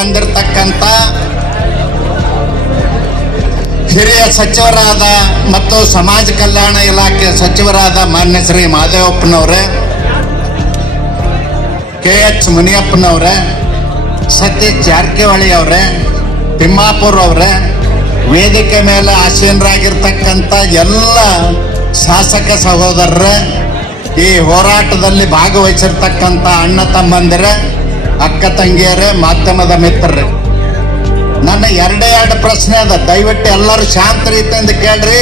ಬಂದಿರತಕ್ಕಂಥ ಹಿರಿಯ ಸಚಿವರಾದ ಮತ್ತು ಸಮಾಜ ಕಲ್ಯಾಣ ಇಲಾಖೆ ಸಚಿವರಾದ ಮಾನ್ಯ ಶ್ರೀ ಮಾದೇವಪ್ಪನವರೇ, ಕೆ ಎಚ್ ಮುನಿಯಪ್ಪನವ್ರೆ, ಸತೀಶ್ ಜಾರಕಿಹೊಳಿ ಅವರೇ, ತಿಮ್ಮಾಪುರ್ ಅವರೇ, ವೇದಿಕೆ ಮೇಲೆ ಆಸೀನರಾಗಿರ್ತಕ್ಕಂಥ ಎಲ್ಲ ಶಾಸಕ ಸಹೋದರರೇ, ಈ ಹೋರಾಟದಲ್ಲಿ ಭಾಗವಹಿಸಿರ್ತಕ್ಕಂಥ ಅಣ್ಣ ತಮ್ಮಂದಿರ ಅಕ್ಕ ತಂಗಿಯರೇ, ಮಾಧ್ಯಮದ ಮಿತ್ರರೇ, ನನ್ನ ಎರಡೇ ಎರಡು ಪ್ರಶ್ನೆ ಅದ. ದಯವಿಟ್ಟು ಎಲ್ಲರೂ ಶಾಂತ ರೀತಿಯಿಂದ ಕೇಳ್ರಿ.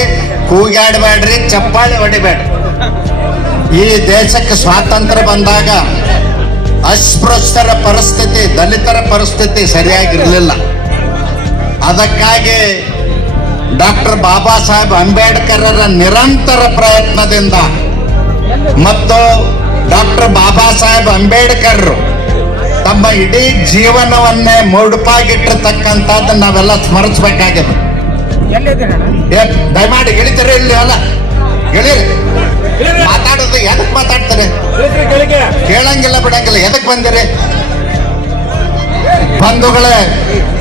ಕೂಗಾಡಬೇಡ್ರಿ, ಚಪ್ಪಾಳೆ ಹೊಡಿಬೇಡ್ರಿ. ಈ ದೇಶಕ್ಕೆ ಸ್ವಾತಂತ್ರ್ಯ ಬಂದಾಗ ಅಸ್ಪೃಶ್ಯರ ಪರಿಸ್ಥಿತಿ, ದಲಿತರ ಪರಿಸ್ಥಿತಿ ಸರಿಯಾಗಿರಲಿಲ್ಲ. ಅದಕ್ಕಾಗಿ ಡಾಕ್ಟರ್ ಬಾಬಾ ಸಾಹೇಬ್ ಅಂಬೇಡ್ಕರರ ನಿರಂತರ ಪ್ರಯತ್ನದಿಂದ ಮತ್ತು ಡಾಕ್ಟರ್ ಬಾಬಾ ಸಾಹೇಬ್ ಅಂಬೇಡ್ಕರ್ ತಮ್ಮ ಇಡೀ ಜೀವನವನ್ನೇ ಮುಡುಪಾಗಿಟ್ಟಿರ್ತಕ್ಕಂಥದ್ದು ನಾವೆಲ್ಲ ಸ್ಮರಿಸಬೇಕಾಗಿದೆ. ದಯಮಾಡಿ ಇಳಿತಾರೆ ಇಲ್ಲಿ ಅಲ್ಲ. ಇಳಿರಿ ಮಾತಾಡೋದು ಎದಕ್ ಮಾತಾಡ್ತಾರೆ? ಕೇಳಂಗಿಲ್ಲ ಬಿಡಂಗಿಲ್ಲ. ಎದಕ್ ಬಂದಿರಿ? ಬಂಧುಗಳೇ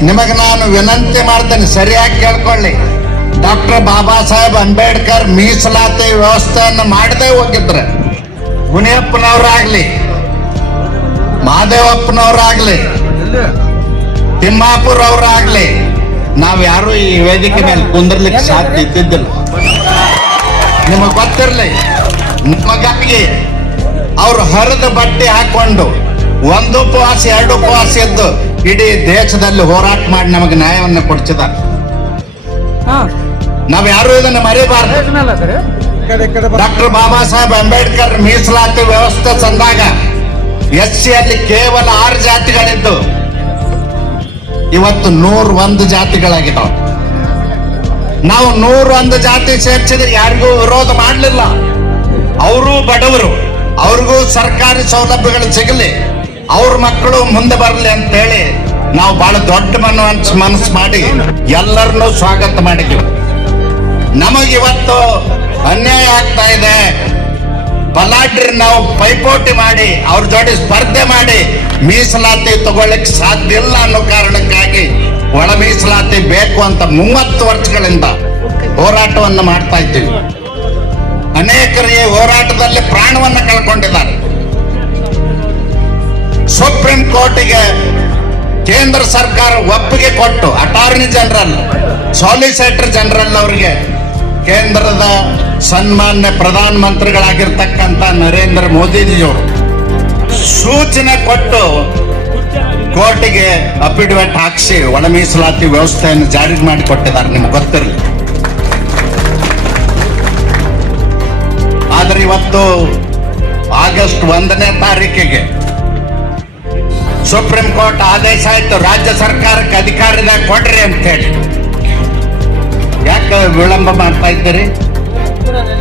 ನಿಮಗೆ ನಾನು ವಿನಂತಿ ಮಾಡ್ತೇನೆ ಸರಿಯಾಗಿ ಕೇಳ್ಕೊಳ್ಳಿ. ಡಾಕ್ಟರ್ ಬಾಬಾ ಸಾಹೇಬ್ ಅಂಬೇಡ್ಕರ್ ಮೀಸಲಾತಿ ವ್ಯವಸ್ಥೆಯನ್ನು ಮಾಡದೆ ಹೋಗಿದ್ರೆ ಮುನಿಯಪ್ಪನವರಾಗ್ಲಿ ಮಹಾದೇವಪ್ಪನವರಾಗ್ಲಿ ತಿಮ್ಮಾಪುರ್ ಅವರಾಗ್ಲಿ ನಾವ್ ಯಾರು ಈ ವೇದಿಕೆ ಮೇಲೆ ಕುಂದಿರ್ಲಿಕ್ಕೆ ಸಾಧ್ಯ ಇದ್ದಿದ್ದಿಲ್ಲ. ನಿಮಗೆ ಗೊತ್ತಿರಲಿ ನಿಮಗಾಗಿ ಅವ್ರು ಹರಿದ ಬಟ್ಟೆ ಹಾಕೊಂಡು ಒಂದು ಉಪವಾಸ ಎರಡು ಉಪವಾಸ ಇದ್ದು ಇಡೀ ದೇಶದಲ್ಲಿ ಹೋರಾಟ ಮಾಡಿ ನಮಗೆ ನ್ಯಾಯವನ್ನು ಕೊಡ್ಸಿದ್ದಾರೆ. ನಾವ್ ಯಾರು ಇದನ್ನ ಮರಿಬಾರ್ದು. ಡಾಕ್ಟರ್ ಬಾಬಾ ಸಾಹೇಬ್ ಅಂಬೇಡ್ಕರ್ ಮೀಸಲಾತಿ ವ್ಯವಸ್ಥೆ ತಂದಾಗ ಎಸ್ ಸಿ ಅಲ್ಲಿ ಕೇವಲ ಆರು ಜಾತಿಗಳಿದ್ದು, ಇವತ್ತು ನೂರ ಒಂದು ಜಾತಿಗಳಾಗಿದ್ದಾವೆ. ನಾವು ನೂರ ಒಂದು ಜಾತಿ ಸೇರ್ಸಿದ್ರೆ ಯಾರಿಗೂ ವಿರೋಧ ಮಾಡಲಿಲ್ಲ. ಅವರು ಬಡವರು, ಅವ್ರಿಗೂ ಸರ್ಕಾರಿ ಸೌಲಭ್ಯಗಳು ಸಿಗಲಿ, ಅವ್ರ ಮಕ್ಕಳು ಮುಂದೆ ಬರಲಿ ಅಂತ ಹೇಳಿ ನಾವು ಬಹಳ ದೊಡ್ಡ ಮನಸ್ ಮನಸ್ಸು ಮಾಡಿ ಎಲ್ಲರನ್ನೂ ಸ್ವಾಗತ ಮಾಡಿದ್ವಿ ನಮಗಿವತ್ತು ಅನ್ಯಾಯ ಆಗ್ತಾ ಇದೆ. ಬಲಾಢ್ರಿ ನಾವು ಪೈಪೋಟಿ ಮಾಡಿ, ಅವ್ರ ಜೋಡಿ ಸ್ಪರ್ಧೆ ಮಾಡಿ ಮೀಸಲಾತಿ ತಗೊಳ್ಳಕ್ಕೆ ಸಾಧ್ಯ ಇಲ್ಲ ಅನ್ನೋ ಕಾರಣಕ್ಕಾಗಿ ಒಳ ಮೀಸಲಾತಿ ಬೇಕು ಅಂತ ಮೂವತ್ತು ವರ್ಷಗಳಿಂದ ಹೋರಾಟವನ್ನು ಮಾಡ್ತಾ ಇದ್ದೀವಿ. ಅನೇಕರು ಈ ಹೋರಾಟದಲ್ಲಿ ಪ್ರಾಣವನ್ನು ಕಳ್ಕೊಂಡಿದ್ದಾರೆ. ಸುಪ್ರೀಂ ಕೋರ್ಟಿಗೆ ಕೇಂದ್ರ ಸರ್ಕಾರ ಒಪ್ಪಿಗೆ ಕೊಟ್ಟು ಅಟಾರ್ನಿ ಜನರಲ್ ಸಾಲಿಸಿಟರ್ ಜನರಲ್ ಅವರಿಗೆ ಕೇಂದ್ರದ ಸನ್ಮಾನ್ಯ ಪ್ರಧಾನ ಮಂತ್ರಿಗಳಾಗಿರ್ತಕ್ಕಂಥ ನರೇಂದ್ರ ಮೋದಿಜಿಯವರು ಸೂಚನೆ ಕೊಟ್ಟು ಕೋರ್ಟಿಗೆ ಅಫಿಡವಿಟ್ ಹಾಕಿಸಿ ಒಳ ಮೀಸಲಾತಿ ವ್ಯವಸ್ಥೆಯನ್ನು ಜಾರಿ ಮಾಡಿಕೊಟ್ಟಿದ್ದಾರೆ. ನಿಮ್ಗೆ ಗೊತ್ತಿರಲಿ. ಆದ್ರೆ ಇವತ್ತು ಆಗಸ್ಟ್ ಒಂದನೇ ತಾರೀಕಿಗೆ ಸುಪ್ರೀಂ ಕೋರ್ಟ್ ಆದೇಶ ಆಯ್ತು. ರಾಜ್ಯ ಸರ್ಕಾರಕ್ಕೆ ಅಧಿಕಾರದಾಗ ಕೊಡ್ರಿ ಅಂತ ಹೇಳಿ ಯಾಕೆ ವಿಳಂಬ ಮಾಡ್ತಾ ಇದ್ದೀರಿ?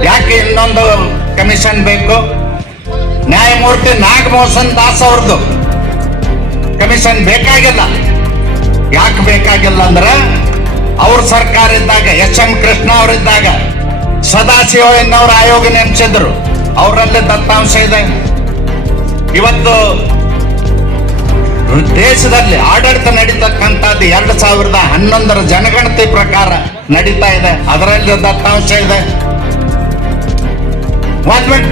ಯಾಕೆ ಇನ್ನೊಂದು ಕಮಿಷನ್ ಬೇಕು? ನ್ಯಾಯಮೂರ್ತಿ ನಾಗಮೋಹನ್ ದಾಸ್ ಅವ್ರದ್ದು ಕಮಿಷನ್ ಬೇಕಾಗಿಲ್ಲ. ಯಾಕೆ ಬೇಕಾಗಿಲ್ಲ ಅಂದ್ರೆ ಅವ್ರ ಸರ್ಕಾರ ಇದ್ದಾಗ ಎಚ್ ಎಂ ಕೃಷ್ಣ ಅವರಿದ್ದಾಗ ಸದಾಶಿವ ಎನ್ನವರು ಆಯೋಗ ನೇಮಿಸಿದ್ರು ಅವರಲ್ಲಿ ದತ್ತಾಂಶ ಇದೆ. ಇವತ್ತು ದೇಶದಲ್ಲಿ ಆಡಳಿತ ನಡೀತಕ್ಕಂಥದ್ದು ಎರಡ್ ಸಾವಿರದ ಹನ್ನೊಂದರ ಜನಗಣತಿ ಪ್ರಕಾರ ನಡೀತಾ ಇದೆ. ಅದರಲ್ಲಿ ದತ್ತಾಂಶ ಇದೆ. ಮಿನಿಟ್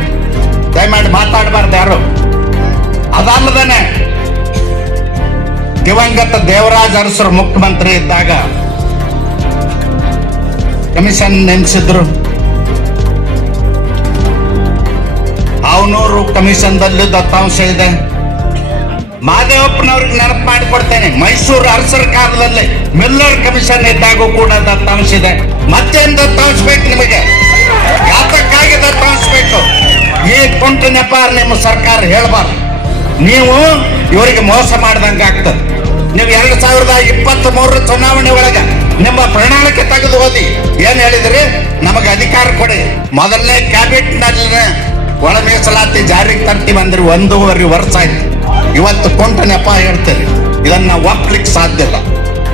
ದಯಮಾಡಿ ಮಾತಾಡಬಾರ್ದು ಯಾರು. ಅದಲ್ಲದೇನೆ, ದಿವಂಗತ ದೇವರಾಜ್ ಅರಸರು ಮುಖ್ಯಮಂತ್ರಿ ಇದ್ದಾಗ ಕಮಿಷನ್ ನೆನೆಸಿದ್ರು. ಅವನೂರು ಕಮಿಷನ್ದಲ್ಲಿ ದತ್ತಾಂಶ ಇದೆ. ಮಾದೇವಪ್ಪನವ್ರಿಗೆ ನೆನಪು ಮಾಡಿಕೊಡ್ತೇನೆ, ಮೈಸೂರು ಅರಸರ ಕಾಲದಲ್ಲಿ ಮಿಲ್ಲರ್ ಕಮಿಷನ್ ಇದ್ದಾಗೂ ಕೂಡ ದತ್ತಾಂಶ ಇದೆ. ಮತ್ತೇನು ದತ್ತಾಂಶ ಬೇಕು ನಿಮಗೆ? ಯಾತಕ್ಕಾಗಿ ದತ್ತಾಂಶ ಈ ಕುಂಟು ನೆಪ ನಿಮ್ಮ ಸರ್ಕಾರ ಹೇಳಬಾರ್ದು. ನೀವು ಇವರಿಗೆ ಮೋಸ ಮಾಡ್ದಂಗ ಆಗ್ತದೆ. ನೀವು ಎರಡ್ ಸಾವಿರದ ಇಪ್ಪತ್ತ್ ಮೂರರ ಚುನಾವಣೆ ಒಳಗ ನಿಮ್ಮ ಪ್ರಣಾಳಿಕೆ ತೆಗೆದು ಓದಿ. ಏನ್ ಹೇಳಿದ್ರಿ? ನಮಗೆ ಅಧಿಕಾರ ಕೊಡಿ. ಮೊದಲನೇ ಕ್ಯಾಬಿನೆಟ್ನಲ್ಲಿ ಒಳ ಮೀಸಲಾತಿ ಜಾರಿಗೆ ತರ್ತೀವಿ ಅಂದ್ರೆ ಒಂದೂವರೆ ವರ್ಷ ಆಯ್ತು. ಇವತ್ತು ಕೊಂಟ ನೆಪ ಹೇಳ್ತೇನೆ. ಇದನ್ನ ಒಪ್ಲಿಕ್ಕೆ ಸಾಧ್ಯ ಇಲ್ಲ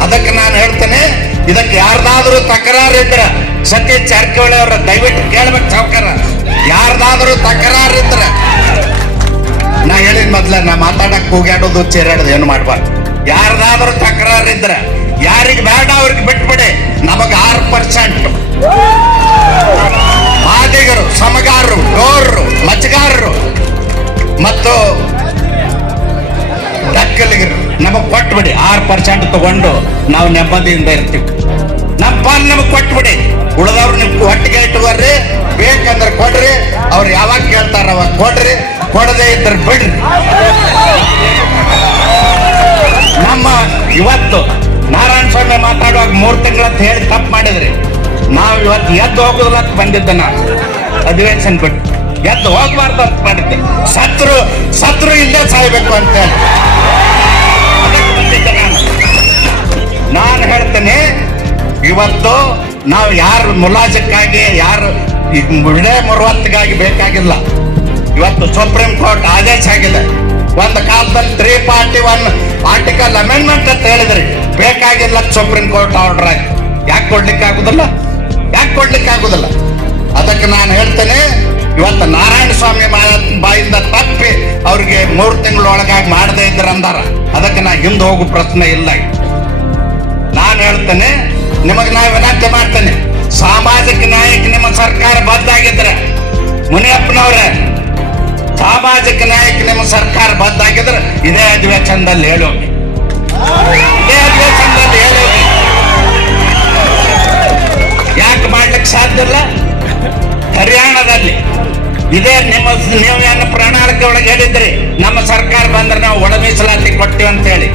ಅದಕ್ಕೆ ನಾನು ಹೇಳ್ತೇನೆ ಇದಕ್ಕೆ ಯಾರ್ದಾದ್ರೂ ತಕರಾರು ಇದ್ರೆ ಸತ್ಯ ಜಾರಕಿಹೊಳಿ ಅವರ ದಯವಿಟ್ಟು ಕೇಳ್ಬೇಕು ಸಾವುಕಾರ. ಯಾರ್ದಾದ್ರೂ ತಕರಾರು ಇದ್ರೆ. ನಾ ಹೇಳಿದ ಮೊದ್ಲ, ನಾ ಮಾತಾಡಕ್ ಕೂಗ್ಯಾಡೋದು ಚೇರಾಡೋದು ಏನು ಮಾಡ್ಬಾರ್ದು. ಯಾರ್ದಾದ್ರೂ ತಕರಾರಿದ್ರೆ ಯಾರಿಗೆ ಬೇಡ ಅವ್ರಿಗೆ ಬಿಟ್ಬಿಡಿ. ನಮಗ ಆರು ಪರ್ಸೆಂಟ್. ಮಾದಿಗರು, ಸಮಗಾರರು, ಡೋರ್ರು ಮಚ್ಚಗಾರರು ಮತ್ತು ದಕ್ಕಲಿಗರು ನಮಗ್ ಕೊಟ್ಬಿಡಿ. ಆರು ಪರ್ಸೆಂಟ್ ತಗೊಂಡು ನಾವು ನೆಮ್ಮದಿಯಿಂದ ಇರ್ತೀವಿ. ನಮ್ಮ ಪಾಲ್ ನಮಗ್ ಕೊಟ್ಬಿಡಿ. ಉಳಿದವ್ರು ನಿಮ್ ಹೊಟ್ಟೆಗೆ ಇಟ್ಟುವರ್ರಿ ಬೇಕಂದ್ರೆ ಕೊಡ್ರಿ. ಅವ್ರು ಯಾವಾಗ ಕೇಳ್ತಾರ ಅವಾಗ ಕೊಡ್ರಿ. ಕೊಡದೆ ಇದ್ರೆ ಬಿಡ್ರಿ. ನಮ್ಮ ಇವತ್ತು ನಾರಾಯಣ ಸ್ವಾಮಿ ಮಾತಾಡುವಾಗ ಮೂರ್ ತಿಂಗಳಂತ ಹೇಳಿ ತಪ್ಪು ಮಾಡಿದ್ರಿ. ನಾವು ಇವತ್ತು ಎದ್ದು ಹೋಗುದಿಲ್ಲ ಅಂತ ಬಂದಿದ್ದ ನಾ ಅಧಿವೇಶನ ಬಿಟ್ಟು. ಎದ್ದು ಹೋಗ್ಬಾರ್ದು ಅಂತ ಮಾಡಿದ್ದೆ. ಸತ್ರು ಸತ್ರು ಇಲ್ಲೇ ಸಾಯ್ಬೇಕು ಅಂತ ಹೇಳಿ. ಇವತ್ತು ನಾವು ಯಾರು ಮುಲಾಜಕ್ಕಾಗಿ, ಯಾರು ವಿಡೇ ಮುರುವತ್ತಿಗಾಗಿ ಬೇಕಾಗಿಲ್ಲ. ಇವತ್ತು ಸುಪ್ರೀಂ ಕೋರ್ಟ್ ಆದೇಶ ಆಗಿದೆ. ಒಂದು ಕಾಲದಲ್ಲಿ three party one article amendment ಅಂತ ಹೇಳಿದ್ರಿ. ಬೇಕಾಗಿಲ್ಲ ಸುಪ್ರೀಂ ಕೋರ್ಟ್ ಆರ್ಡರ್ ಆಯ್ತು ಯಾಕೆ ಕೊಡ್ಲಿಕ್ಕೆ ಆಗುದಿಲ್ಲ? ಯಾಕೆ ಕೊಡ್ಲಿಕ್ಕೆ ಆಗುದಿಲ್ಲ? ಅದಕ್ಕೆ ನಾನು ಹೇಳ್ತೇನೆ, ಇವತ್ತು ನಾರಾಯಣ ಸ್ವಾಮಿ ಬಾಯಿಂದ ತಪ್ಪಿ ಅವ್ರಿಗೆ ಮೂರು ತಿಂಗಳೊಳಗಾಗಿ ಮಾಡದೇ ಇದ್ರ ಅಂದಾರ ಅದಕ್ಕೆ ನಾ ಹಿಂದೆ ಹೋಗು ಪ್ರಶ್ನೆ ಇಲ್ಲ. ನಾನು ಹೇಳ್ತೇನೆ ನಿಮಗೆ ನಾ ವಿನಂತಿ ಮಾಡ್ತೇನೆ, ಸಾಮಾಜಿಕ ನಾಯಕ ನಿಮ್ಮ ಸರ್ಕಾರ ಬದ್ದಾಗಿದ್ರೆ ಮುನಿಯಪ್ಪನವ್ರೆ, ಸಾಮಾಜಿಕ ನಾಯಕ ನಿಮ್ಮ ಸರ್ಕಾರ ಬದ್ದಾಗಿದ್ರೆ ಇದೇ ಅಧಿವೇಶನದಲ್ಲಿ ಹೇಳೋಗಿ ಇದೇ ಅಧಿವೇಶನದಲ್ಲಿ ಹೇಳೋಗಿ ಯಾಕೆ ಮಾಡ್ಲಿಕ್ಕೆ ಸಾಧ್ಯ ಇಲ್ಲ? ಹರಿಯಾಣದಲ್ಲಿ. ಇದೇ ನಿಮ್ಮ, ನೀವು ಏನು ಪ್ರಣಾಳಿಕೆ ಒಳಗೆ ಹೇಳಿದ್ರಿ, ನಮ್ಮ ಸರ್ಕಾರ ಬಂದ್ರೆ ನಾವು ಒಳ ಮೀಸಲಾತಿ ಕೊಡ್ತೀವಿ ಅಂತ ಹೇಳಿ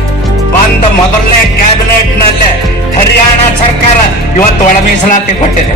ಬಂದ ಮೊದಲನೇ ಕ್ಯಾಬಿನೆಟ್ ನಲ್ಲೇ ಹರಿಯಾಣ ಸರ್ಕಾರ ಇವತ್ತು ಒಳ ಮೀಸಲಾತಿ ಕೊಟ್ಟಿದೆ.